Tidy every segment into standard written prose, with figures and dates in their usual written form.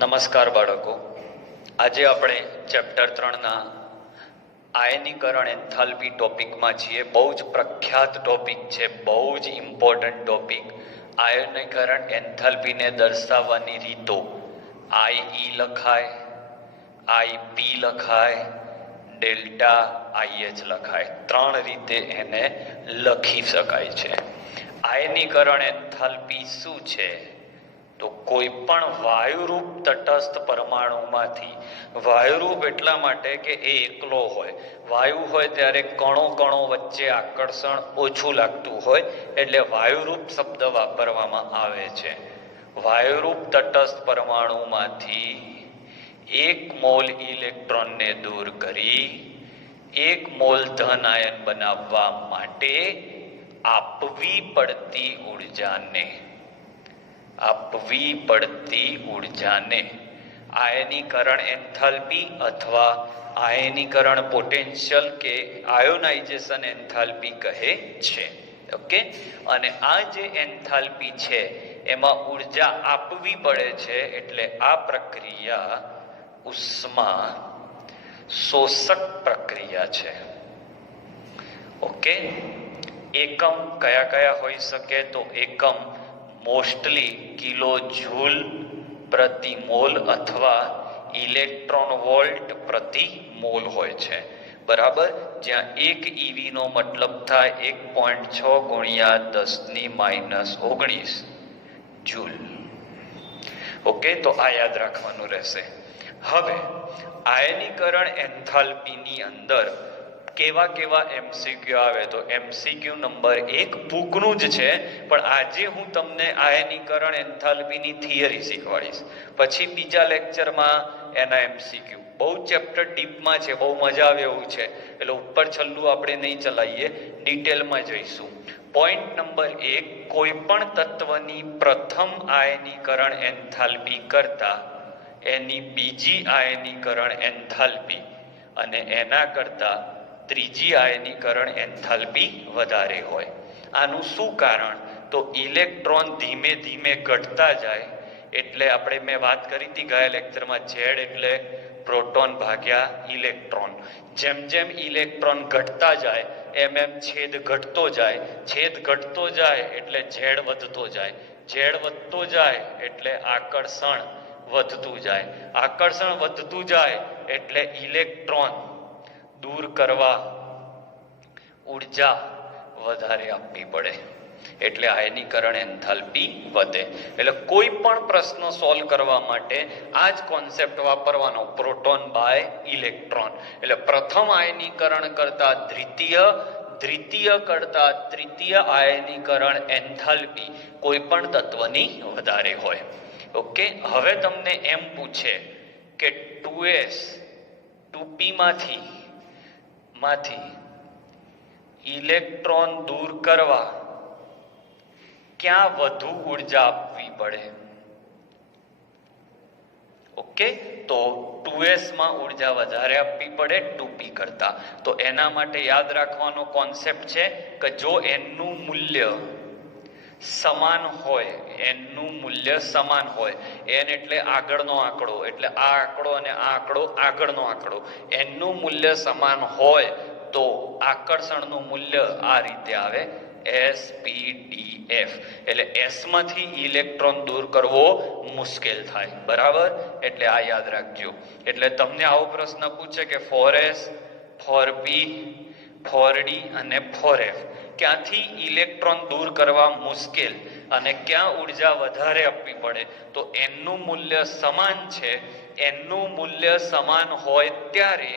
નમસ્કાર બાળકો, આજે આપણે ચેપ્ટર 3ના આયનીકરણ એન્થાલ્પી ટોપિકમાં છીએ. બહુ જ પ્રખ્યાત ટોપિક છે, બહુ જ ઇમ્પોર્ટન્ટ ટોપિક. આયનીકરણ એન્થાલ્પીને દર્શાવવાની રીતો આઈ લખાય, આઈ લખાય, ડેલ્ટા આઈએચ લખાય. 3 રીતે એને લખી શકાય છે. આયનીકરણ એન્થાલ્પી શું છે? તો કોઈ પણ વાયુરૂપ તટસ્થ પરમાણુમાંથી, વાયુરૂપ એટલા માટે કે એ એકલો હોય. વાયુ હોય ત્યારે કણો કણો વચ્ચે આકર્ષણ ઓછું લાગતું હોય, એટલે વાયુરૂપ શબ્દ વાપરવામાં આવે છે. વાયુરૂપ તટસ્થ પરમાણુમાંથી 1 મોલ ઇલેક્ટ્રોનને દૂર કરી 1 મોલ ધન આયન બનાવવા માટે આપવી પડતી ઉર્જાને આયનીકરણ એન્થાલ્પી અથવા આયનીકરણ પોટેન્શિયલ કે આયોનાઇઝેશન એન્થાલ્પી કહે છે. ઓકે, અને આ જે એન્થાલ્પી છે એમાં ઉર્જા આપવી પડે છે, એટલે આ પ્રક્રિયા ઉષ્મા શોષક પ્રક્રિયા છે. ઓકે, એકમ કયા કયા હોઈ શકે? તો એકમ મોસ્ટલી કિલો જૂલ પ્રતિ મોલ અથવા ઇલેક્ટ્રોન વોલ્ટ પ્રતિ મોલ હોય છે. બરાબર, જ્યાં 1 EV નો મતલબ થાય 1.6 ગુણ્યા 10⁻⁹ જૂલ. ઓકે, તો આ યાદ રાખવાનું રહેશે. હવે આયનીકરણ એન્થાલ્પીની અંદર કેવા કેવા MCQ આવે? તો MCQ નંબર 1 બુકનું જ છે, પણ આજે હું તમને આયનીકરણ એન્થાલ્પીની થિયરી શીખવાડીશ. પછી બીજા લેક્ચરમાં એના MCQ. બહુ ચેપ્ટર ડીપમાં છે, બહુ મજા આવે એવું છે, એટલે ઉપર છલ્લું આપણે નહીં ચલાવીએ, ડિટેલમાં જઈશું. પોઈન્ટ નંબર 1, કોઈ પણ તત્વની પ્રથમ આયનીકરણ એન્થાલ્પી કરતા એની બીજી આયનીકરણ એન્થાલ્પી અને એના કરતા ત્રીજી આયનીકરણ એન્થાલ્પી વધારે હોય. આનું શું કારણ? તો ઇલેક્ટ્રોન ધીમે ધીમે ઘટતા જાય, એટલે મેં વાત કરી હતી ગયા લેક્ચરમાં, Z એટલે પ્રોટોન ભાગ્યા ઇલેક્ટ્રોન. જેમ જેમ ઇલેક્ટ્રોન ઘટતા જાય એમ એમ છેદ ઘટતો જાય, છેદ ઘટતો જાય એટલે Z વધતો જાય, Z વધતો જાય એટલે આકર્ષણ વધતું જાય, આકર્ષણ વધતું જાય એટલે ઇલેક્ટ્રોન દૂર કરવા ઉર્જા વધારે આપવી પડે, એટલે આયનીકરણ એન્થાલ્પી વધે. એટલે કોઈ પણ પ્રશ્ન સોલ્વ કરવા માટે આ જ કોન્સેપ્ટ વાપરવાનો, પ્રોટોન બાય ઇલેક્ટ્રોન. એટલે પ્રથમ આયનીકરણ કરતા દ્વિતીય કરતા તૃતીય આયનીકરણ એન્થાલ્પી કોઈ પણ તત્વની વધારે હોય. ઓકે, હવે તમને એમ પૂછે કે 2s 2p માંથી ઇલેક્ટ્રોન દૂર કરવા ક્યાં વધુ ઉર્જા આપવી પડે? ઓકે, તો 2s માં ઉર્જા વધારે આપવી પડે 2p કરતા. તો એના માટે યાદ રાખવાનો કોન્સેપ્ટ છે કે જો n નું મૂલ્ય સમાન હોય, n નું મૂલ્ય સમાન હોય, n એટલે આગળનો આંકડો, એટલે આ આંકડો અને આ આંકડો આગળનો આંકડો, n નું મૂલ્ય સમાન હોય તો આકર્ષણનું મૂલ્ય આ રીતે આવે, SPDF. એટલે S માંથી ઇલેક્ટ્રોન દૂર કરવો મુશ્કેલ થાય. બરાબર, એટલે આ યાદ રાખજો. એટલે તમને આવો પ્રશ્ન પૂછે કે 4s 4p 4d અને 4f ક્યાંથી ઇલેક્ટ્રોન દૂર કરવા મુશ્કેલ અને ક્યાં ઉર્જા વધારે આપવી પડે? તો n નું મૂલ્ય સમાન છે, n નું મૂલ્ય સમાન હોય ત્યારે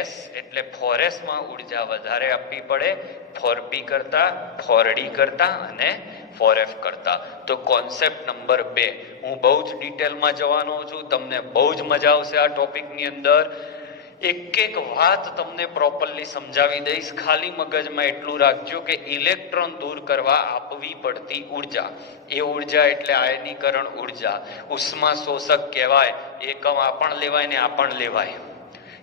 S એટલે 4s માં ઉર્જા વધારે આપવી પડે 4p કરતા, 4d કરતા અને 4f કરતા. તો કોન્સેપ્ટ નંબર 2 હું બહુ જ ડિટેલમાં જવાનો છું, તમને બહુ જ મજા આવશે આ ટોપિકની અંદર. એક એક વાત તમને પ્રોપરલી સમજાવી દઈશ. ખાલી મગજમાં એટલું રાખજો કે ઇલેક્ટ્રોન દૂર કરવા આપવી પડતી ઉર્જા, એ ઉર્જા એટલે આયનીકરણ ઉર્જા, ઉષ્મા શોષક કહેવાય. એકમ આ પણ લેવાય ને આ પણ લેવાય.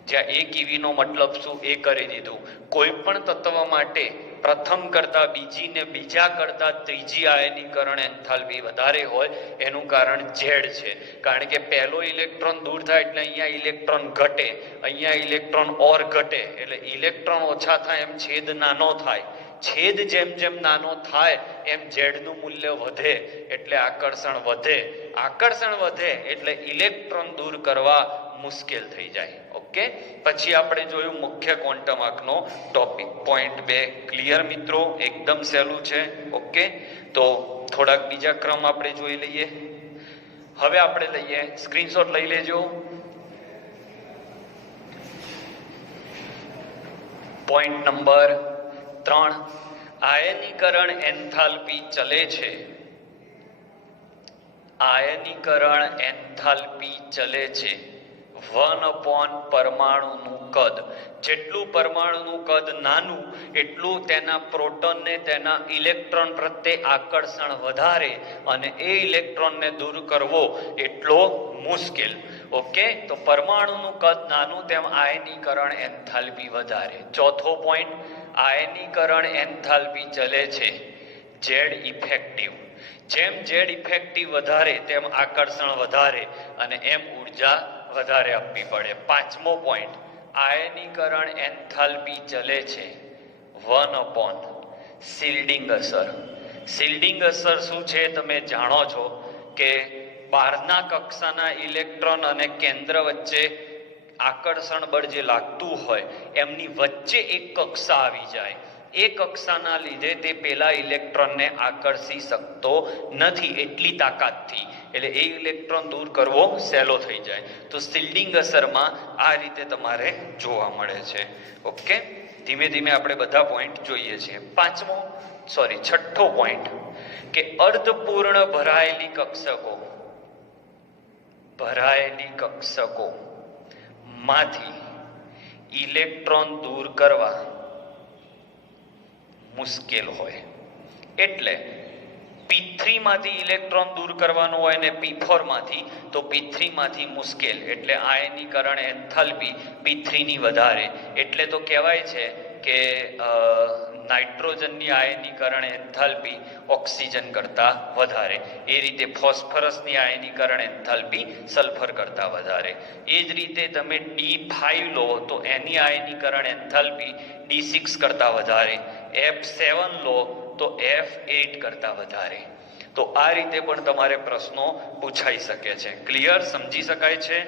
જ્યાં 1 EV નો મતલબ શું એ કરી દીધું. કોઈ પણ તત્વ માટે પ્રથમ કરતા બીજી ને બીજા કરતા ત્રીજી આયનીકરણ એન્થાલ્પી વધારે હોય એનું કારણ ઝેડ છે. કારણ કે પહેલો ઇલેક્ટ્રોન દૂર થાય એટલે અહીંયા ઇલેક્ટ્રોન ઘટે, અહીંયા ઇલેક્ટ્રોન ઓર ઘટે, એટલે ઇલેક્ટ્રોન ઓછા થાય એમ છેદ નાનો થાય. છેદ જેમ જેમ નાનો થાય એમ ઝેડનું મૂલ્ય વધે એટલે આકર્ષણ વધે. આકર્ષણ વધે એટલે ઇલેક્ટ્રોન દૂર કરવા મુશ્કેલ થઈ જાય. ઓકે, પછી આપણે જોયું મુખ્ય ક્વોન્ટમ આંકનો ટોપિક. પોઈન્ટ 2 ક્લિયર મિત્રો? એકદમ સહેલું છે. ઓકે, તો થોડાક બીજા ક્રમ આપણે જોઈ લઈએ. હવે આપણે લઈએ, સ્ક્રીનશોટ લઈ લેજો. પોઈન્ટ નંબર 3, આયનીકરણ એન્થાલ્પી ચલે છે. આયનીકરણ એન્થાલ્પી ચલે છે 1 પરમાણુનું કદ. જેટલું પરમાણુનું કદ નાનું એટલું તેના પ્રોટોનને તેના ઇલેક્ટ્રોન પ્રત્યે આકર્ષણ વધારે અને એ ઇલેક્ટ્રોનને દૂર કરવો એટલો મુશ્કેલ. ઓકે, તો પરમાણુનું કદ નાનું તેમ આયનીકરણ એન્થાલ્પી વધારે. ચોથો પોઈન્ટ, આયનીકરણ એન્થાલ્પી ચલે છે ઝેડ ઇફેક્ટિવ. જેમ ઝેડ ઇફેક્ટિવ વધારે તેમ આકર્ષણ વધારે અને એમ ઉર્જા વધારે આપવી પડે. પાંચમો પોઈન્ટ, આયનીકરણ એન્થાલ્પી ચલે છે 1 શિલ્ડિંગ અસર. શિલ્ડિંગ અસર શું છે તમે જાણો છો કે બહારના કક્ષાના ઇલેક્ટ્રોન અને કેન્દ્ર વચ્ચે આકર્ષણ બળ જે લાગતું હોય એમની વચ્ચે એક કક્ષા આવી જાય. એ કક્ષાના લીધે તે પેલા ઇલેક્ટ્રોનને આકર્ષી શકતો નથી એટલી તાકાતથી, એટલે એ ઇલેક્ટ્રોન દૂર કરવો સહેલો થઈ જાય. તો શિલ્ડિંગ અસરમાં આ રીતે તમારે જોવા મળે છે. ઓકે, ધીમે ધીમે આપણે બધા પોઈન્ટ જોઈએ છીએ. છઠ્ઠો પોઈન્ટ કે અર્ધપૂર્ણ ભરાયેલી કક્ષકો માંથી ઇલેક્ટ્રોન દૂર કરવા મુશ્કેલ હોય. એટલે P3 માંથી ઇલેક્ટ્રોન દૂર કરવાનું હોય ને P4 માંથી, તો P3 માંથી મુશ્કેલ. એટલે આયનીકરણ એન્થાલ્પી P3 ની વધારે. એટલે તો કહેવાય છે કે નાઇટ્રોજનની આયનીકરણ એન્થાલ્પી ઓક્સિજન કરતા વધારે. એ રીતે ફોસ્ફરસની આયનીકરણ એન્થાલ્પી સલ્ફર કરતા વધારે. એ જ રીતે તમે D5 લો તો એની આયનીકરણ એન્થાલ્પી D6 કરતા વધારે. F7 લો તો F8 કરતા વધારે. તો આ રીતે પણ તમારે પ્રશ્નો પૂછાઈ શકે છે. ક્લિયર? સમજી શકાય છે?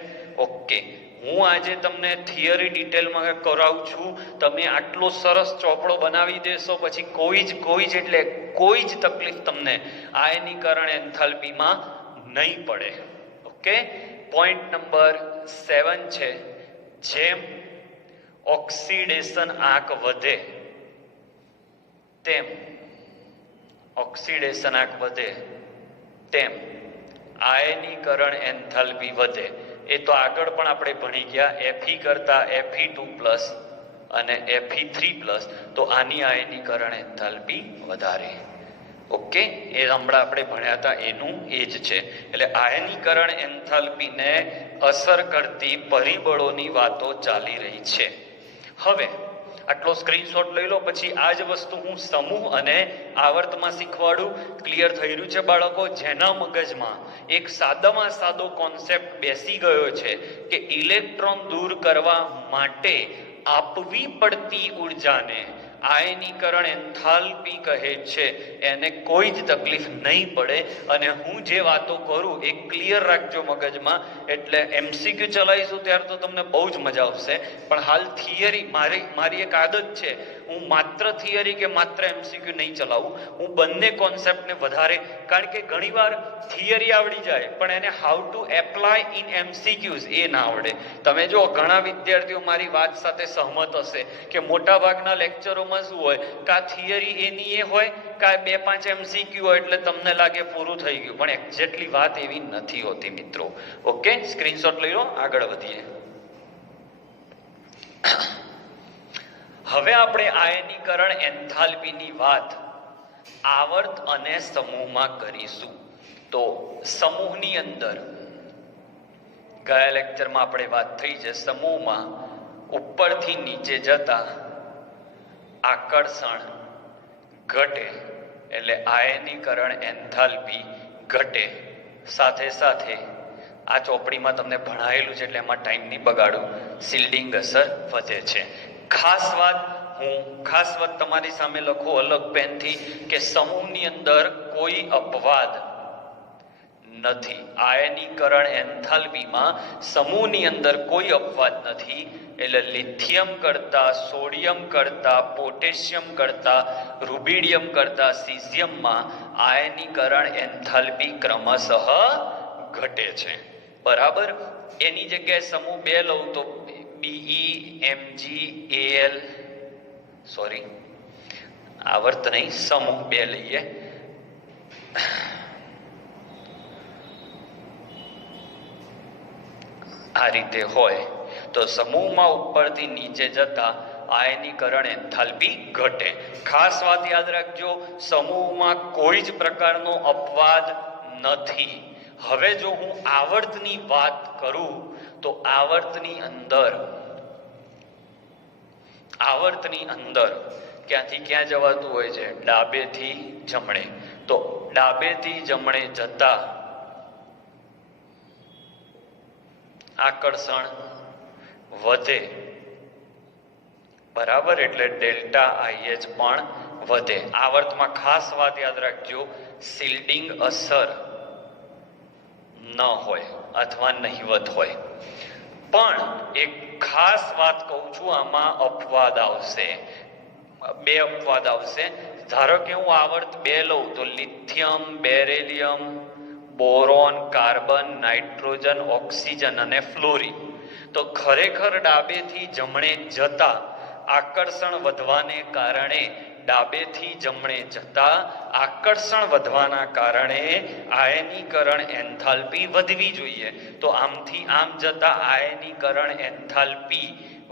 ઓકે, હું આજે તમને થિયરી ડિટેલમાં કરાવું છું. તમે આટલો સરસ ચોપડો બનાવી દેશો પછી કોઈ જ તકલીફ તમને આયનીકરણ એન્થાલ્પીમાં નહીં પડે. ઓકે, પોઈન્ટ નંબર 7 છે, જેમ ઓક્સિડેશન આંક વધે તેમ આયનીકરણ એન્થાલ્પી વધે. એ તો આગળ પણ આપણે ભણી ગયા. Fe કરતા Fe2+ અને Fe3+, તો આની આયનીકરણ એન્થાલ્પી વધારે. ઓકે, એ હમણાં આપણે ભણ્યા હતા એનું એ જ છે. એટલે આયનીકરણ એન્થાલ્પીને અસર કરતી પરિબળોની વાતો ચાલી રહી છે. હવે આટલો સ્ક્રીનશોટ લઈ લો. પછી આ જ વસ્તુ હું સમૂહ અને આવર્તમાં શીખવાડું. ક્લિયર થઈ રહ્યું છે બાળકો? જેના મગજમાં એક સાદામાં સાદો કોન્સેપ્ટ બેસી ગયો છે કે ઇલેક્ટ્રોન દૂર કરવા માટે આપવી પડતી ઉર્જાને આયનીકરણ એન્થાલ્પી કહે છે, એને કોઈ જ તકલીફ નહીં પડે. અને હું જે વાતો કરું એ ક્લિયર રાખજો મગજમાં. એટલે MCQ ચલાવીશું ત્યારે તો તમને બહુ જ મજા આવશે. પણ હાલ થિયરી, મારી એક આદત છે, હું માત્ર થિયરી કે માત્ર MCQ નહીં ચલાવું. હું બંને કોન્સેપ્ટને વધારે, કારણ કે ઘણીવાર થિયરી આવડી જાય પણ એને how to apply in MCQs એ ના આવડે. તમે જો ઘણા વિદ્યાર્થીઓ મારી વાત સાથે સહમત હશે કે મોટા ભાગના લેક્ચરોમાં શું હોય, કા થિયરી એની એ હોય કા 2-5 MCQ હોય એટલે તમને લાગે પૂરું થઈ ગયું. પણ એક્ઝેક્ટલી વાત એવી નથી હોતી મિત્રો. ઓકે, સ્ક્રીનશોટ લઈ લો, આગળ વધીએ. હવે આપણે આયનીકરણ એન્થાલ્પીની વાત આવર્ત અને સમૂહમાં કરીશું. તો સમૂહની અંદર ગયા લેક્ચરમાં આપણે વાત થઈ છે, સમૂહમાં ઉપરથી નીચે જતા આકર્ષણ ઘટે એટલે આયનીકરણ એન્થાલ્પી ઘટે. સાથે સાથે આ ચોપડીમાં તમને ભણાયેલું છે એટલે એમાં ટાઈમ નહીં બગાડું, શિલ્ડિંગ અસર વધે છે. ખાસ વાત તમારી સામે લખું અલગ પેનથી કે સમૂહની અંદર કોઈ અપવાદ નથી. આયનીકરણ એન્થાલ્પીમાં સમૂહની અંદર કોઈ અપવાદ નથી. એટલે લિથિયમ કરતા, સોડિયમ કરતા, પોટેશિયમ કરતા, રૂબિડિયમ કરતા સીઝિયમમાં આયનીકરણ એન્થાલ્પી ક્રમશઃ ઘટે છે. બરાબર. એની જગ્યાએ સમૂહ 2 લઉં તો BeMgAl, સોરી આવર્ત નહીં, સમૂહ 2 લઈએ. આ રીતે હોય તો સમૂહમાં ઉપરથી નીચે જતા આયનીકરણ એન્થાલ્પી ઘટે. ખાસ વાત યાદ રાખજો, સમૂહમાં કોઈ જ પ્રકારનો અપવાદ નથી. હવે જો હું આવર્તની વાત કરું તો આવર્તની અંદર ક્યાંથી ક્યાં જવાતું હોય છે? ડાબેથી જમણે. તો ડાબેથી જમણે જતા આકર્ષણ વધે. બરાબર. એટલે ડેલ્ટા IH પણ વધે. આવર્તમાં ખાસ વાત યાદ રાખજો, શિલ્ડિંગ અસર ન હોય અથવા નહિવત હોય. પણ એક ખાસ વાત કહું છું, આમાં અપવાદ આવશે, 2 અપવાદ આવશે. ધારો કે હું આવર્ત 2 લઉં તો lithium, beryllium, boron, carbon, nitrogen, oxygen અને ફ્લોરિન. તો ખરેખર ડાબેથી જમણે જતા આકર્ષણ વધવાને કારણે આયનીકરણ એન્થાલ્પી વધવી જોઈએ. તો આમથી આમ જતા આયનીકરણ એન્થાલ્પી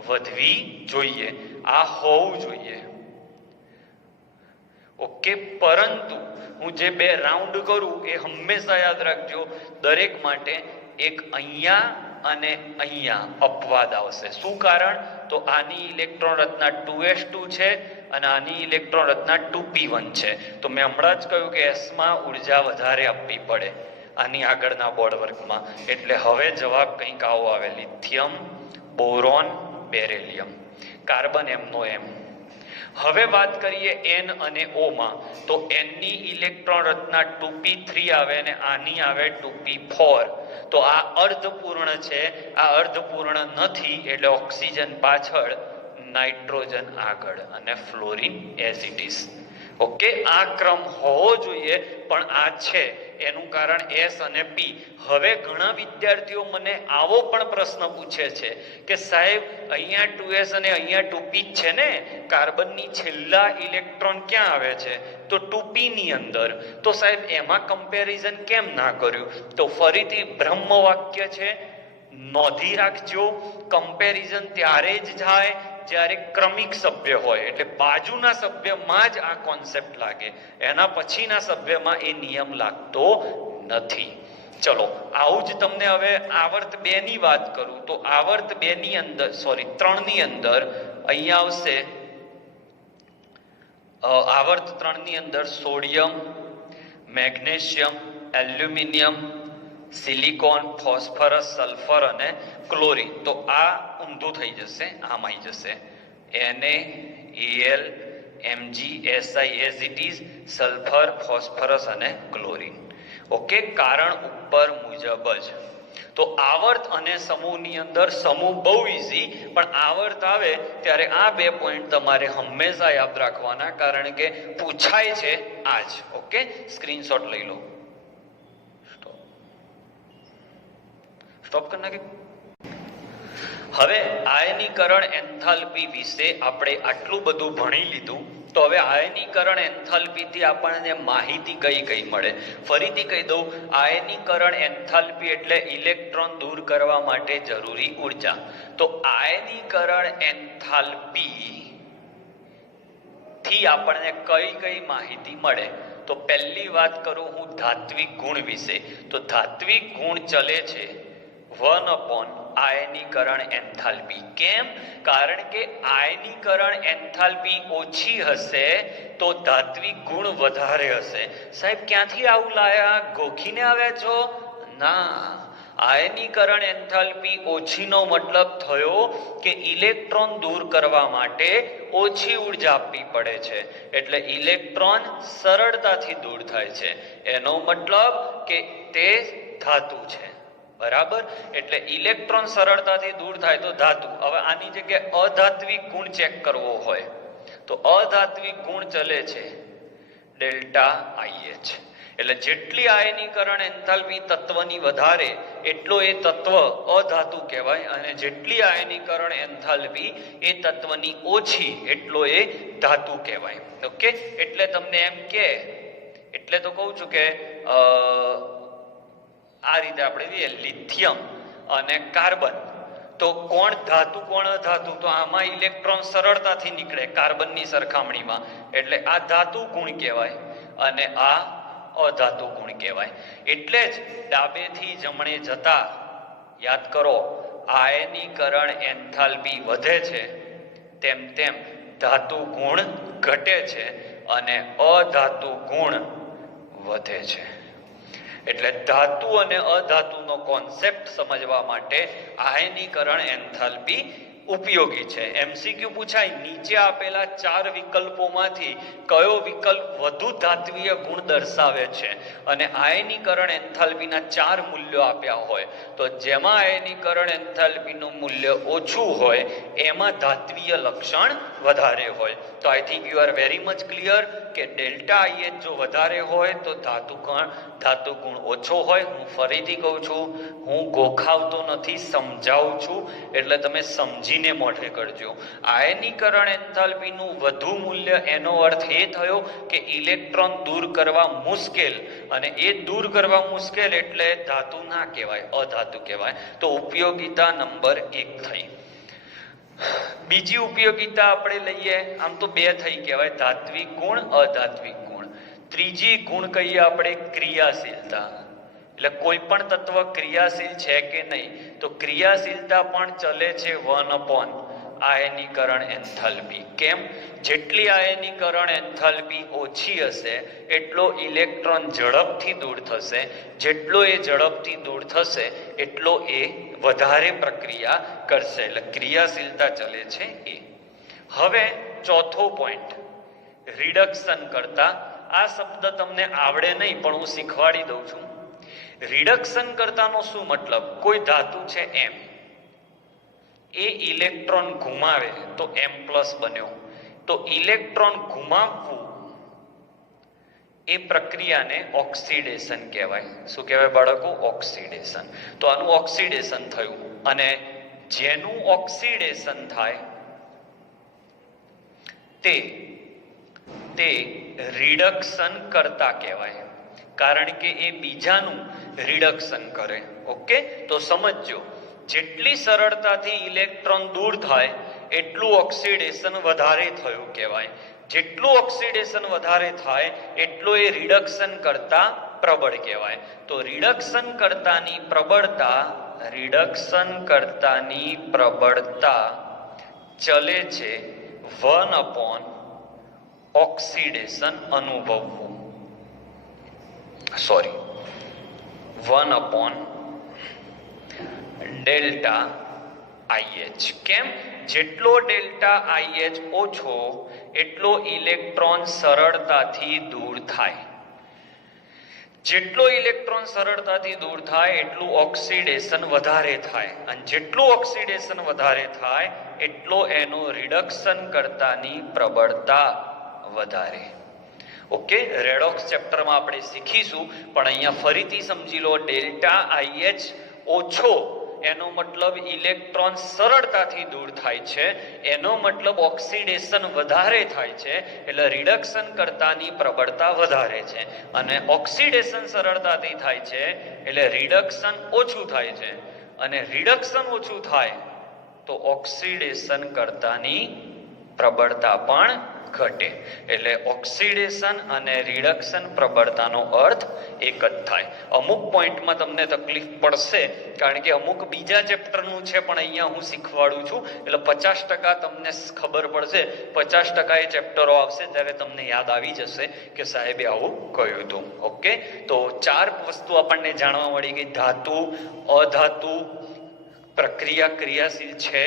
વધવી જોઈએ. આ હોવું જોઈએ. ઓકે. પરંતુ હું જે 2 રાઉન્ડ કરું એ હંમેશા યાદ રાખજો, દરેક માટે એક અહીંયા અને અહીંયા અપવાદ આવશે. શું કારણ? તો આની ઇલેક્ટ્રોન રચના 2s2 છે અને આની ઇલેક્ટ્રોન રચના 2p1 છે. તો મેં હમણાં જ કહ્યું કે s માં ઉર્જા વધારે આપવી પડે આની આગળના બોર્ડ વર્કમાં. એટલે હવે જવાબ કંઈક આવો આવે: લિથિયમ, બોરોન, બેરેલિયમ, કાર્બન એમનો એમ. હવે વાત કરીએ N અને O માં, તો N ની ઇલેક્ટ્રોન રચના 2p3 આવે અને આની આવે 2p4. તો આ અર્ધપૂર્ણ છે, આ અર્ધપૂર્ણ નથી. એટલે ઓક્સિજન પાછળ, નાઇટ્રોજન આગળ અને fluorine as it is. Okay. આ ક્રમ હોવો જોઈએ પણ આ છે, એનું કારણ S અને P. હવે ઘણા વિદ્યાર્થીઓ મને આવો પણ પ્રશ્ન પૂછે છે કે સાહેબ અહીંયા 2s અને અહીંયા 2p છે ને, કાર્બનની છેલ્લા ઇલેક્ટ્રોન ક્યાં આવે છે? તો 2p ની અંદર. તો સાહેબ એમાં કમ્પેરિઝન કેમ ના કર્યું? તો ફરીથી બ્રહ્મ વાક્ય છે, નોંધી રાખજો. કમ્પેરિઝન ત્યારે જ થાય જ્યારે ક્રમિક સભ્ય હોય, એટલે બાજુના સભ્યમાં જ આ કોન્સેપ્ટ લાગે, એના પછીના સભ્યમાં એ નિયમ લાગતો નથી. ચલો, આવું જ તમને હવે આવર્ત 2 ની વાત કરું તો આવર્ત 2 ની અંદર, સોરી 3 ની અંદર અહીંયા આવશે. આવર્ત 3 ની અંદર sodium, magnesium, aluminium, silicon, phosphorus, sulphur અને ક્લોરીન. તો આ ઊંધું થઈ જશે, આમ આવી જશે NaAl, Mg, Si as it is, sulphur, phosphorus અને ક્લોરીન. ઓકે. કારણ ઉપર મુજબ જ. તો આવર્ત અને સમૂહની અંદર સમૂહ બહુ ઈઝી, પણ આવર્ત આવે ત્યારે આ 2 પોઈન્ટ તમારે હંમેશા યાદ રાખવાના, કારણ કે પૂછાય છે આજ. ઓકે. સ્ક્રીનશોટ લઈ લો. સ્ટોપ કરી નાખી. હવે આયનીકરણ એન્થાલ્પી વિશે આપણે આટલું બધું ભણી લીધું. તો હવે આયનીકરણ એન્થાલ્પીથી આપણને માહિતી કઈ મળે? ફરીથી કહી દઉં, આયનીકરણ એન્થાલ્પી એટલે ઇલેક્ટ્રોન દૂર કરવા માટે જરૂરી ઉર્જા. તો આયનીકરણ એન્થાલ્પી થી આપણને કઈ માહિતી મળે? તો પહેલી વાત કરું હું ધાત્વિક ગુણ વિશે. તો ધાત્વિક ગુણ ચલે છે 1/r². આયનીકરણ એન્થાલ્પી. કેમ? કારણ કે આયનીકરણ એન્થાલ્પી ઓછી હશે તો ધાત્વિક ગુણ વધારે હશે. સાહેબ ક્યાંથી આવું લાયા? ગોખીને આવ્યા છો? ના, આયનીકરણ એન્થાલ્પી ઓછીનો મતલબ થયો કે ઇલેક્ટ્રોન દૂર કરવા માટે ઓછી ઉર્જા આપવી પડે છે, એટલે ઇલેક્ટ્રોન સરળતાથી દૂર થાય છે. એનો મતલબ કે તે ધાતુ છે. બરાબર? એટલે ઇલેક્ટ્રોન સરળતાથી દૂર થાય તો ધાતુ. હવે આની જગ્યાએ અધાત્વિક ગુણ ચેક કરવો હોય તો અધાત્વિક ગુણ ચલે છે ડેલ્ટા IH. એટલે જેટલી આયનીકરણ એન્થાલ્પી તત્વની વધારે એટલો એ તત્વ અધાતુ કહેવાય, અને જેટલી આયનીકરણ એન્થાલ્પી એ તત્વની ઓછી એટલો એ ધાતુ કહેવાય. ઓકે, એટલે તમને એમ કે, એટલે તો કહું છું કે આ રીતે આપણે જોઈએ લિથિયમ અને કાર્બન, તો કોણ ધાતુ કોણ અધાતુ? તો આમાં ઇલેક્ટ્રોન સરળતાથી નીકળે કાર્બનની સરખામણીમાં, એટલે આ ધાતુ ગુણ કહેવાય અને આ અધાતુ ગુણ કહેવાય. એટલે જ ડાબેથી જમણે જતા યાદ કરો, આયનીકરણ એન્થાલ્પી વધે છે તેમ તેમ ધાતુ ગુણ ઘટે છે અને અધાતુ ગુણ વધે છે. એટલે ધાતુ અને અધાતુનો કોન્સેપ્ટ સમજવા માટે આયનીકરણ એન્થાલ્પી ઉપયોગી છે. MCQ પૂછાય, નીચે આપેલા 4 વિકલ્પોમાંથી કયો વિકલ્પ વધુ ધાત્વીય ગુણ દર્શાવે છે? અને આયનીકરણ એન્થાલ્પીના 4 મૂલ્યો આપ્યા હોય તો જેમાં આયનીકરણ એન્થાલ્પીનું મૂલ્ય ઓછું હોય એમાં ધાત્વીય લક્ષણ વધારે હોય. તો I think you are very much clear કે ડેલ્ટા IH જો વધારે હોય તો ધાતુ ગુણ ઓછો હોય. હું ફરીથી કહું છું, હું ગોખાવતો નથી, સમજાવું છું, એટલે તમે સમજીને મોઢે કરજો. આયનીકરણ એન્થાલ્પીનું વધુ મૂલ્ય એનો અર્થ એ થયો કે ઇલેક્ટ્રોન દૂર કરવા મુશ્કેલ, અને એ દૂર કરવા મુશ્કેલ એટલે ધાતુ ના કહેવાય, અધાતુ કહેવાય. તો ઉપયોગિતા નંબર 1 થઈ. બીજી ઉપયોગિતા આપણે લઈએ, આમ તો 2 થઈ કહેવાય, ધાત્વિક ગુણ, અધાત્વિક ગુણ. ત્રીજી ગુણ કહીએ આપણે ક્રિયાશીલતા. એટલે કોઈ પણ તત્વ ક્રિયાશીલ છે કે નહીં, તો ક્રિયાશીલતા પણ ચલે છે 1 આયનીકરણ એન્થાલ્પી. કેમ? જેટલી આયનીકરણ એન્થાલ્પી ઓછી હશે એટલો ઇલેક્ટ્રોન ઝડપથી દૂર થશે, જેટલો એ ઝડપથી દૂર થશે એટલો એ વધારે પ્રક્રિયા કરશે, એટલે ક્રિયાશીલતા ચલે છે એ. હવે ચોથો પોઈન્ટ, રિડક્શન કરતા. આ શબ્દ તમને આવડે નહીં પણ હું શીખવાડી દઉં છું. રિડક્શન કરતાનો શું મતલબ? કોઈ ધાતુ છે M, એ ઇલેક્ટ્રોન ઘુમાવે તો M+ બન્યો, તો ઇલેક્ટ્રોન ઘુમાવવું એ પ્રક્રિયાને ઓક્સિડેશન કહેવાય. શું કહેવાય બાળકો? ઓક્સિડેશન. તો આનું ઓક્સિડેશન થયું, અને જેનું ઓક્સિડેશન થાય તે રિડક્શન કરતા કહેવાય, કારણ કે એ બીજાનું રિડક્શન કરે. ઓકે, તો સમજો, જેટલી સરળતાથી ઇલેક્ટ્રોન દૂર થાય એટલું ઓક્સિડેશન વધારે થયું કહેવાય. જેટલું ઓક્સિડેશન વધારે થાય એટલો એ રિડક્શન કરતા પ્રબળ કહેવાય. તો રિડક્શન કરતાની પ્રબળતા ચલે છે 1 ઓક્સિડેશન અનુભવવું. 1 delta IH. કેમ? જેટલો ડેલ્ટા IH ઓછો એટલો ઇલેક્ટ્રોન સરળતાથી દૂર થાય. જેટલો ઇલેક્ટ્રોન સરળતાથી દૂર થાય એટલું ઓક્સિડેશન વધારે થાય, અને જેટલું ઓક્સિડેશન વધારે થાય એટલો એનો રિડક્શન કરતાની પ્રબળતા વધારે. ઓકે, રેડોક્સ ચેપ્ટરમાં આપણે શીખીશું, પણ અહીંયા ફરીથી સમજી લો, ડેલ્ટા IH ઓછો એનો મતલબ ઇલેક્ટ્રોન સરળતાથી દૂર થાય છે, એનો મતલબ ઓક્સિડેશન વધારે થાય છે, એટલે રિડક્શન કરતાની પ્રબળતા વધારે છે. અને ઓક્સિડેશન સરળતાથી થાય છે એટલે રિડક્શન ઓછું થાય છે, અને રિડક્શન ઓછું થાય તો ઓક્સિડેશન કરતાની પ્રબળતા પણ ઘટે. એટલે ઓક્સિડેશન અને રિડક્શન પ્રબળતાનો અર્થ એક જ થાય. અમુક પોઈન્ટમાં તમને તકલીફ પડશે કારણ કે અમુક બીજા ચેપ્ટરનું છે પણ અહીંયા હું શીખવાડું છું એટલે 50% તમને ખબર પડશે, 50% એ ચેપ્ટરો આવશે ત્યારે તમને યાદ આવી જશે કે સાહેબે આવું કહ્યું હતું. ઓકે, તો 4 વસ્તુ આપણને જાણવા મળી ગઈ. ધાતુ, અધાતુ, પ્રક્રિયા ક્રિયાશીલ છે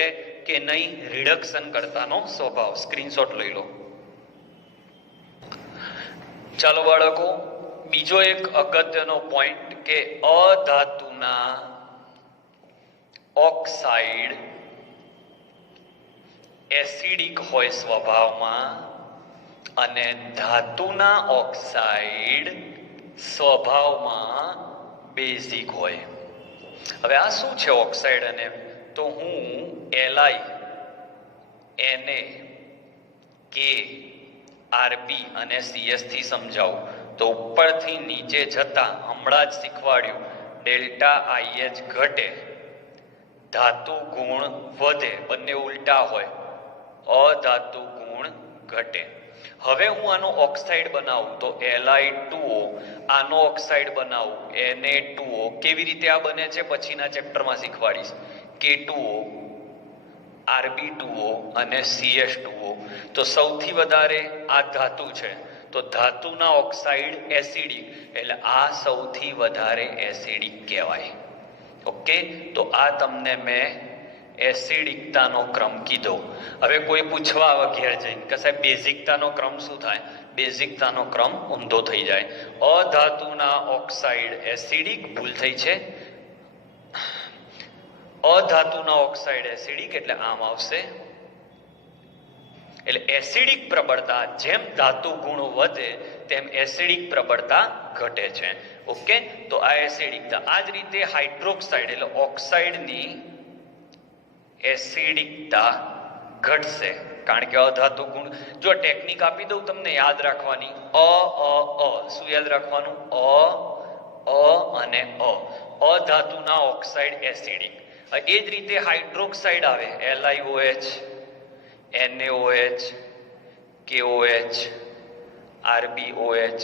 કે નહીં, રિડક્શન કરતાનો સ્વભાવ. સ્ક્રીનશોટ લઈ લો. ચાલો બાળકો, બીજો એક અગત્યનો પોઈન્ટ કે અધાતુના ઓક્સાઇડ એસિડિક હોય સ્વભાવમાં અને ધાતુના ઓક્સાઇડ સ્વભાવમાં બેઝિક હોય. હવે આ શું છે ઓક્સાઇડ? અને તો હું Li, Na, K, Rb અને CS થી સમજાવું તો ઉપરથી નીચે જતા હમણાં જ શીખવાડ્યું ડેલ્ટા IH ઘટે, ધાતુ ગુણ વધે, બંને ઉલટા હોય, અધાતુ ગુણ ઘટે. હવે હું આનો ઓક્સાઇડ બનાવું તો Li2O, આનો ઓક્સાઇડ બનાવું Na2O. કેવી રીતે આ બને છે પછીના ચેપ્ટરમાં શીખવાડીશ. K2O, Rb2O અને CS2O. તો સૌથી વધારે આ ધાતુ છે તો ધાતુના ઓક્સાઇડ એસિડિક, એટલે આ સૌથી વધારે એસિડિક કહેવાય. ઓકે, તો આ તમને મેં એસિડિકતાનો ક્રમ કીધો. હવે કોઈ પૂછવા આવે ઘેર જઈને કે સાહેબ બેઝિકતાનો ક્રમ શું થાય? બેઝિકતાનો ક્રમ ઊંધો થઈ જાય. અધાતુના ઓક્સાઇડ એસિડિક, ભૂલ થઈ છે. અધાતુના ઓક્સાઇડ એસિડિક એટલે આમ આવશે. એટલે એસિડિક પ્રબળતા જેમ ધાતુ ગુણો વધે તેમ એસિડિક પ્રબળતા ઘટે છે. ઓકે, તો આ એસિડિકતા. આ જ રીતે હાઇડ્રોક્સાઇડ એટલે ઓક્સાઇડની એસિડિકતા ઘટશે કારણ કે અધાતુ ગુણ. જો ટેકનિક આપી દઉં તમને યાદ રાખવાની, શું યાદ રાખવાનું? અને અધાતુના ઓક્સાઇડ એસિડિક. એ જ રીતે હાઇડ્રોક્સાઇડ આવે LiOH, NaOH, KOH, RbOH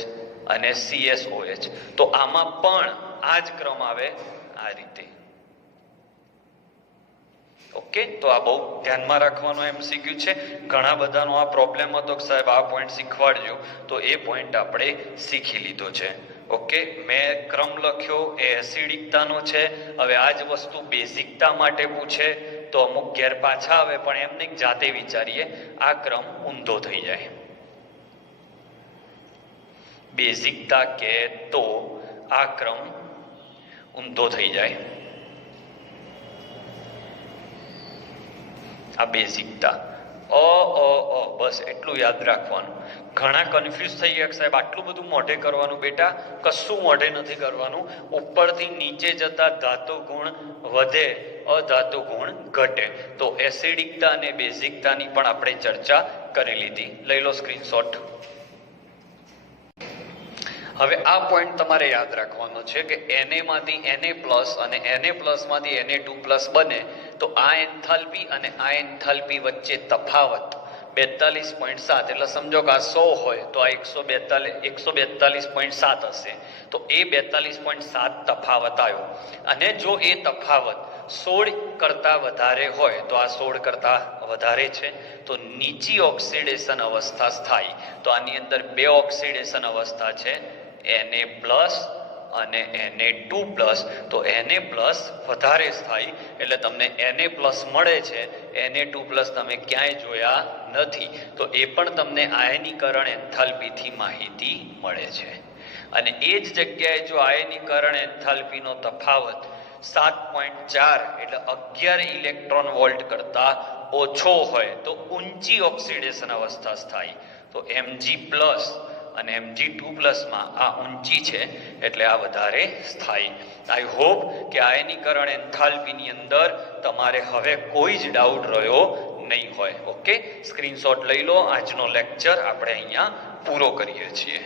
અને CSOH. તો આમાં પણ આ જ ક્રમ આવે આ રીતે. ઓકે, તો આ બહુ ધ્યાનમાં રાખવાનો MCQ છે. ઘણા બધાનો આ પ્રોબ્લેમ હતો કે સાહેબ આ પોઈન્ટ શીખવાડજો, તો એ પોઈન્ટ આપણે શીખી લીધો છે. ઓકે, મેં ક્રમ લખ્યો એ એસિડિકતાનો છે. હવે આ જ વસ્તુ બેઝિકતા માટે પૂછે તો અમુક ઘેર પાછા આવે પણ એમને જાતે વિચારીએ, આ ક્રમ ઊંધો થઈ જાય. બેઝિકતા કે તો આ ક્રમ ઊંધો થઈ જાય. આ બેઝિકતા બસ એટલું યાદ રાખવાનું. ઘણા કન્ફ્યુઝ થઈ ગયા સાહેબ આટલું બધું મોઢે કરવાનું? બેટા કશું મોઢે નથી કરવાનું. ઉપરથી નીચે જતા ધાતુ ગુણ વધે, અધાતુ ગુણ ઘટે. તો એસિડિકતા અને બેઝિકતાની પણ આપણે ચર્ચા કરી લીધી. લઈ લો સ્ક્રીનશોટ. હવે આ પોઈન્ટ તમારે યાદ રાખવાનો છે કે Na માંથી Na+ અને Na+ માંથી Na2+ બને તો આ એન્થાલ્પી અને આ એન્થાલ્પી વચ્ચે તફાવત 42.7. એટલે સમજો કે આ 100 હોય તો આ 142.7 હશે. તો એ 42.7 તફાવત આવ્યો. અને જો એ તફાવત 16 કરતા વધારે હોય તો આ 16 કરતા વધારે છે તો નીચી ઓક્સિડેશન અવસ્થા સ્થાયી. તો આની અંદર 2 ઓક્સિડેશન અવસ્થા છે, Na+ અને Na2+. તો Na+ વધારે સ્થાયી એટલે તમને Na+ મળે છે, Na2+ તમે ક્યાંય જોયા નથી. તો એ પણ તમને આયનીકરણ એન્થાલ્પીથી માહિતી મળે છે. અને એ જ જગ્યાએ જો આયનીકરણ એન્થાલ્પીનો તફાવત 7.4 એટલે 11 ઇલેક્ટ્રોન વોલ્ટ કરતા ઓછો હોય તો ઊંચી ઓક્સિડેશન અવસ્થા સ્થાયી. તો Mg+ અને Mg2+ માં આ ઊંચી છે એટલે આ વધારે સ્થાયી. આઈ હોપ કે આયનીકરણ એન્થાલ્પીની અંદર તમારે હવે કોઈ જ ડાઉટ રહ્યો નહીં હોય. ઓકે, સ્ક્રીનશોટ લઈ લો. આજનો લેક્ચર આપણે અહીંયા પૂરો કરીએ છીએ.